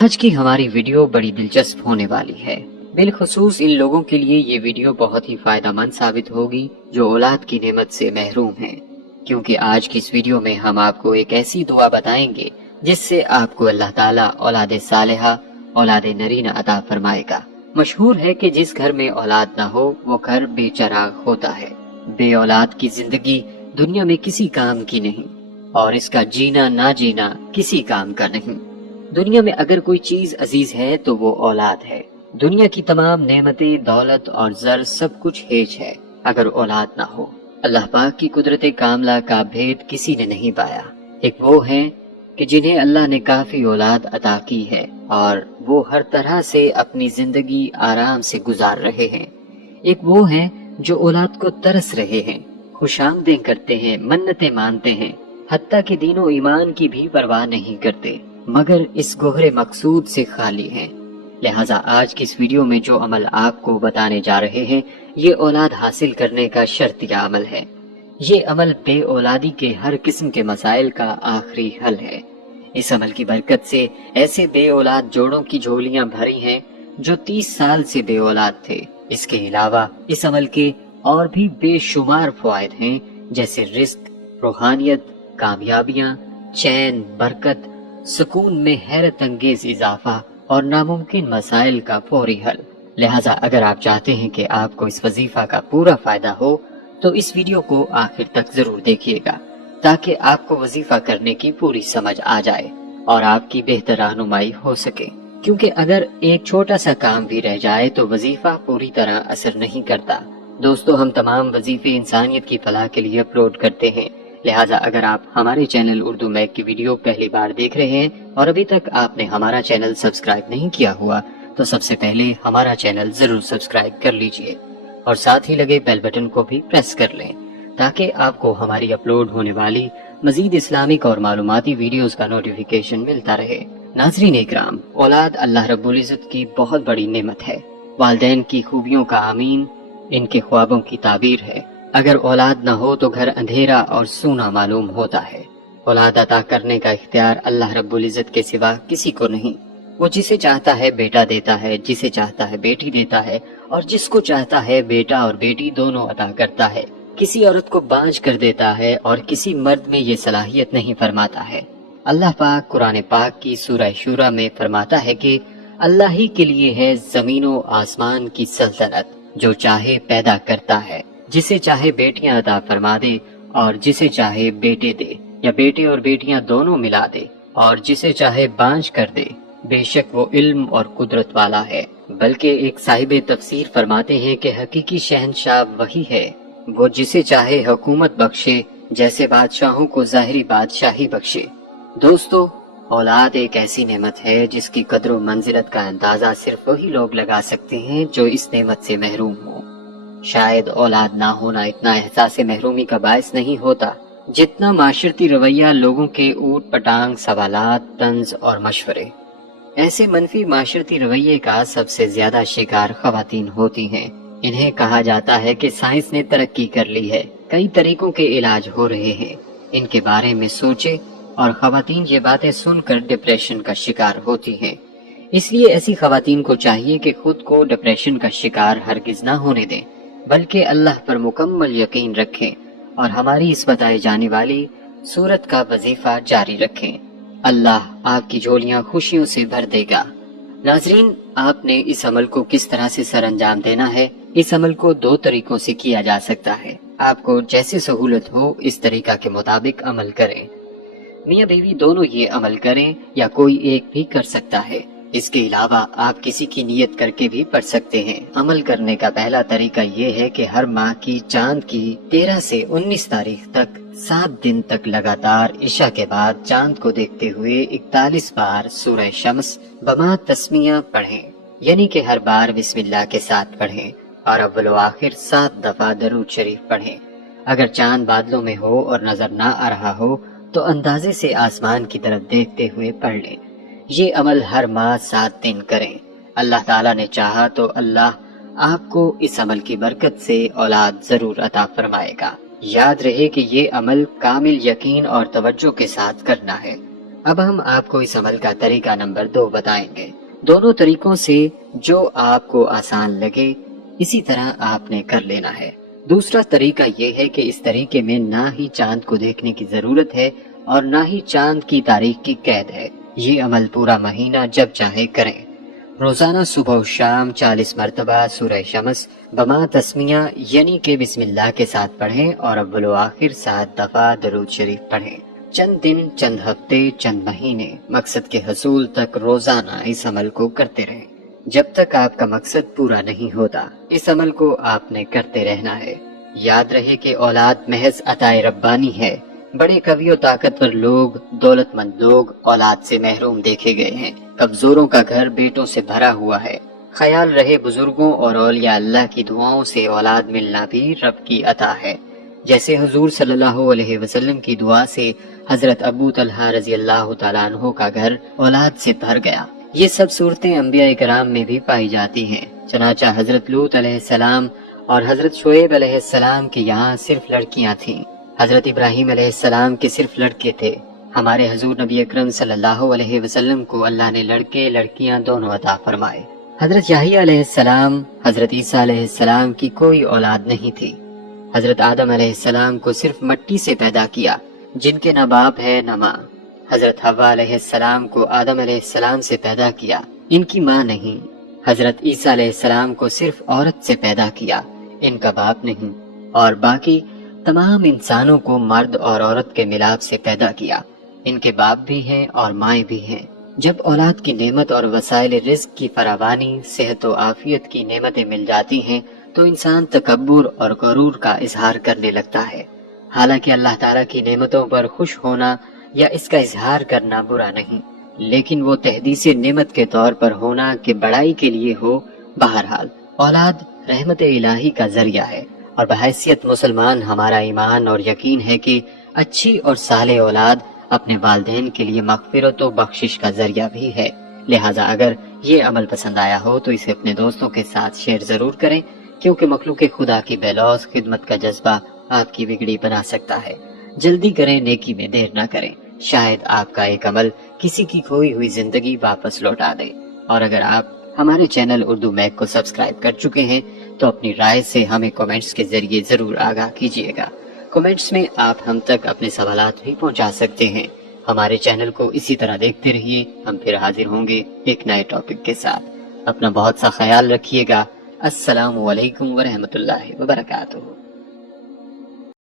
آج کی ہماری ویڈیو بڑی دلچسپ ہونے والی ہے، بالخصوص ان لوگوں کے لیے یہ ویڈیو بہت ہی فائدہ مند ثابت ہوگی جو اولاد کی نعمت سے محروم ہیں، کیونکہ آج کی اس ویڈیو میں ہم آپ کو ایک ایسی دعا بتائیں گے جس سے آپ کو اللہ تعالیٰ اولاد صالحہ، اولاد نرینہ عطا فرمائے گا۔ مشہور ہے کہ جس گھر میں اولاد نہ ہو وہ گھر بے چراغ ہوتا ہے۔ بے اولاد کی زندگی دنیا میں کسی کام کی نہیں، اور اس کا جینا نہ جینا کسی کام کا نہیں۔ دنیا میں اگر کوئی چیز عزیز ہے تو وہ اولاد ہے۔ دنیا کی تمام نعمتیں، دولت اور زر سب کچھ ہیچ ہے اگر اولاد نہ ہو۔ اللہ پاک کی قدرت کاملہ کا بھید کسی نے نہیں پایا۔ ایک وہ ہیں کہ جنہیں اللہ نے کافی اولاد عطا کی ہے اور وہ ہر طرح سے اپنی زندگی آرام سے گزار رہے ہیں۔ ایک وہ ہیں جو اولاد کو ترس رہے ہیں، خوش آمدیں کرتے ہیں، منتیں مانتے ہیں، حتیٰ کہ دین و ایمان کی بھی پرواہ نہیں کرتے، مگر اس گوہر مقصود سے خالی ہیں۔ لہٰذا آج کی اس ویڈیو میں جو عمل آپ کو بتانے جا رہے ہیں یہ اولاد حاصل کرنے کا شرطیہ عمل ہے۔ یہ عمل بے اولادی کے ہر قسم کے مسائل کا آخری حل ہے۔ اس عمل کی برکت سے ایسے بے اولاد جوڑوں کی جھولیاں بھری ہیں جو 30 سال سے بے اولاد تھے۔ اس کے علاوہ اس عمل کے اور بھی بے شمار فوائد ہیں، جیسے رزق، روحانیت، کامیابیاں، چین، برکت، سکون میں حیرت انگیز اضافہ اور ناممکن مسائل کا فوری حل۔ لہٰذا اگر آپ چاہتے ہیں کہ آپ کو اس وظیفہ کا پورا فائدہ ہو تو اس ویڈیو کو آخر تک ضرور دیکھیے گا، تاکہ آپ کو وظیفہ کرنے کی پوری سمجھ آ جائے اور آپ کی بہتر رہنمائی ہو سکے، کیونکہ اگر ایک چھوٹا سا کام بھی رہ جائے تو وظیفہ پوری طرح اثر نہیں کرتا۔ دوستو، ہم تمام وظیفے انسانیت کی فلاح کے لیے اپلوڈ کرتے ہیں، لہٰذا اگر آپ ہمارے چینل اردو میک کی ویڈیو پہلی بار دیکھ رہے ہیں اور ابھی تک آپ نے ہمارا چینل سبسکرائب نہیں کیا ہوا تو سب سے پہلے ہمارا چینل ضرور سبسکرائب کر لیجئے اور ساتھ ہی لگے بیل بٹن کو بھی پریس کر لیں، تاکہ آپ کو ہماری اپلوڈ ہونے والی مزید اسلامک اور معلوماتی ویڈیوز کا نوٹیفیکیشن ملتا رہے۔ ناظرین اکرام، اولاد اللہ رب العزت کی بہت بڑی نعمت ہے۔ والدین کی خوبیوں کا امین ان کے خوابوں کی تعبیر ہے۔ اگر اولاد نہ ہو تو گھر اندھیرا اور سونا معلوم ہوتا ہے۔ اولاد عطا کرنے کا اختیار اللہ رب العزت کے سوا کسی کو نہیں۔ وہ جسے چاہتا ہے بیٹا دیتا ہے، جسے چاہتا ہے بیٹی دیتا ہے، اور جس کو چاہتا ہے بیٹا اور بیٹی دونوں عطا کرتا ہے۔ کسی عورت کو بانجھ کر دیتا ہے اور کسی مرد میں یہ صلاحیت نہیں فرماتا ہے۔ اللہ پاک قرآن پاک کی سورہ شورى میں فرماتا ہے کہ اللہ ہی کے لیے ہے زمین و آسمان کی سلطنت، جو چاہے پیدا کرتا ہے، جسے چاہے بیٹیاں عطا فرما دے اور جسے چاہے بیٹے دے، یا بیٹے اور بیٹیاں دونوں ملا دے، اور جسے چاہے بانجھ کر دے۔ بے شک وہ علم اور قدرت والا ہے۔ بلکہ ایک صاحب تفسیر فرماتے ہیں کہ حقیقی شہنشاہ وہی ہے، وہ جسے چاہے حکومت بخشے، جیسے بادشاہوں کو ظاہری بادشاہی بخشے۔ دوستو، اولاد ایک ایسی نعمت ہے جس کی قدر و منزلت کا اندازہ صرف وہی لوگ لگا سکتے ہیں جو اس نعمت سے محروم ہوں۔ شاید اولاد نہ ہونا اتنا احساس محرومی کا باعث نہیں ہوتا جتنا معاشرتی رویہ، لوگوں کے اوٹ پٹانگ سوالات، طنز اور مشورے۔ ایسے منفی معاشرتی رویے کا سب سے زیادہ شکار خواتین ہوتی ہیں۔ انہیں کہا جاتا ہے کہ سائنس نے ترقی کر لی ہے، کئی طریقوں کے علاج ہو رہے ہیں، ان کے بارے میں سوچے، اور خواتین یہ باتیں سن کر ڈپریشن کا شکار ہوتی ہیں۔ اس لیے ایسی خواتین کو چاہیے کہ خود کو ڈپریشن کا شکار ہرگز نہ ہونے دیں، بلکہ اللہ پر مکمل یقین رکھیں اور ہماری اس بتائی جانے والی سورت کا وظیفہ جاری رکھیں۔ اللہ آپ کی جھولیاں خوشیوں سے بھر دے گا۔ ناظرین، آپ نے اس عمل کو کس طرح سے سر انجام دینا ہے؟ اس عمل کو 2 طریقوں سے کیا جا سکتا ہے۔ آپ کو جیسے سہولت ہو اس طریقہ کے مطابق عمل کریں۔ میاں بیوی دونوں یہ عمل کریں یا کوئی ایک بھی کر سکتا ہے۔ اس کے علاوہ آپ کسی کی نیت کر کے بھی پڑھ سکتے ہیں۔ عمل کرنے کا پہلا طریقہ یہ ہے کہ ہر ماہ کی چاند کی 13 سے 19 تاریخ تک 7 دن تک لگاتار عشاء کے بعد چاند کو دیکھتے ہوئے 41 بار سورہ شمس بما تسمیہ پڑھیں، یعنی کہ ہر بار بسم اللہ کے ساتھ پڑھیں، اور اول و آخر 7 دفعہ درود شریف پڑھیں۔ اگر چاند بادلوں میں ہو اور نظر نہ آ رہا ہو تو اندازے سے آسمان کی طرف دیکھتے ہوئے پڑھ لیں۔ یہ عمل ہر ماہ 7 دن کریں۔ اللہ تعالیٰ نے چاہا تو اللہ آپ کو اس عمل کی برکت سے اولاد ضرور عطا فرمائے گا۔ یاد رہے کہ یہ عمل کامل یقین اور توجہ کے ساتھ کرنا ہے۔ اب ہم آپ کو اس عمل کا طریقہ نمبر 2 بتائیں گے۔ دونوں طریقوں سے جو آپ کو آسان لگے اسی طرح آپ نے کر لینا ہے۔ دوسرا طریقہ یہ ہے کہ اس طریقے میں نہ ہی چاند کو دیکھنے کی ضرورت ہے اور نہ ہی چاند کی تاریخ کی قید ہے۔ یہ عمل پورا مہینہ جب چاہے کریں۔ روزانہ صبح و شام 40 مرتبہ سورہ شمس بما تسمیہ یعنی کہ بسم اللہ کے ساتھ پڑھیں اور اول و آخر 7 دفعہ درود شریف پڑھیں۔ چند دن، چند ہفتے، چند مہینے، مقصد کے حصول تک روزانہ اس عمل کو کرتے رہیں۔ جب تک آپ کا مقصد پورا نہیں ہوتا اس عمل کو آپ نے کرتے رہنا ہے۔ یاد رہے کہ اولاد محض عطائے ربانی ہے۔ بڑے قوی و طاقتور لوگ، دولت مند لوگ اولاد سے محروم دیکھے گئے ہیں۔ کمزوروں کا گھر بیٹوں سے بھرا ہوا ہے۔ خیال رہے بزرگوں اور اولیاء اللہ کی دعاؤں سے اولاد ملنا بھی رب کی عطا ہے۔ جیسے حضور صلی اللہ علیہ وسلم کی دعا سے حضرت ابو طلحہ رضی اللہ تعالیٰ عنہ کا گھر اولاد سے بھر گیا۔ یہ سب صورتیں انبیاء کرام میں بھی پائی جاتی ہیں۔ چنانچہ حضرت لوط علیہ السلام اور حضرت شعیب علیہ السلام کے یہاں صرف لڑکیاں تھیں۔ حضرت ابراہیم علیہ السلام کے صرف لڑکے تھے۔ ہمارے حضور نبی اکرم صلی اللہ علیہ وسلم کو اللہ نے لڑکے لڑکیاں دونوں عطا فرمائے۔ حضرت یحییٰ علیہ السلام، حضرت عیسیٰ علیہ السلام کی کوئی اولاد نہیں تھی۔ حضرت آدم علیہ السلام کو صرف مٹی سے پیدا کیا، جن کے نہ باپ ہے نہ ماں۔ حضرت حوا علیہ السلام کو آدم علیہ السلام سے پیدا کیا، ان کی ماں نہیں۔ حضرت عیسیٰ علیہ السلام کو صرف عورت سے پیدا کیا، ان کا باپ نہیں۔ اور باقی تمام انسانوں کو مرد اور عورت کے ملاپ سے پیدا کیا، ان کے باپ بھی ہیں اور مائیں بھی ہیں۔ جب اولاد کی نعمت اور وسائل رزق کی فراوانی، صحت و عافیت کی نعمتیں مل جاتی ہیں تو انسان تکبر اور غرور کا اظہار کرنے لگتا ہے۔ حالانکہ اللہ تعالیٰ کی نعمتوں پر خوش ہونا یا اس کا اظہار کرنا برا نہیں، لیکن وہ تحدیث نعمت کے طور پر ہونا کہ بڑائی کے لیے ہو۔ بہرحال اولاد رحمت الہی کا ذریعہ ہے، اور بحیثیت مسلمان ہمارا ایمان اور یقین ہے کہ اچھی اور صالح اولاد اپنے والدین کے لیے مغفرت و بخشش کا ذریعہ بھی ہے۔ لہٰذا اگر یہ عمل پسند آیا ہو تو اسے اپنے دوستوں کے ساتھ شیئر ضرور کریں، کیونکہ مخلوق خدا کی بے لوث خدمت کا جذبہ آپ کی بگڑی بنا سکتا ہے۔ جلدی کریں، نیکی میں دیر نہ کریں، شاید آپ کا ایک عمل کسی کی کھوئی ہوئی زندگی واپس لوٹا دے۔ اور اگر آپ ہمارے چینل اردو میک کو سبسکرائب کر چکے ہیں تو اپنی رائے سے ہمیں کومنٹس کے ذریعے ضرور آگاہ کیجیے گا۔ کومنٹس میں آپ ہم تک اپنے سوالات بھی پہنچا سکتے ہیں۔ ہمارے چینل کو اسی طرح دیکھتے رہیے، ہم پھر حاضر ہوں گے ایک نئے ٹاپک کے ساتھ۔ اپنا بہت سا خیال رکھیے گا۔ السلام علیکم ورحمۃ اللہ وبرکاتہ۔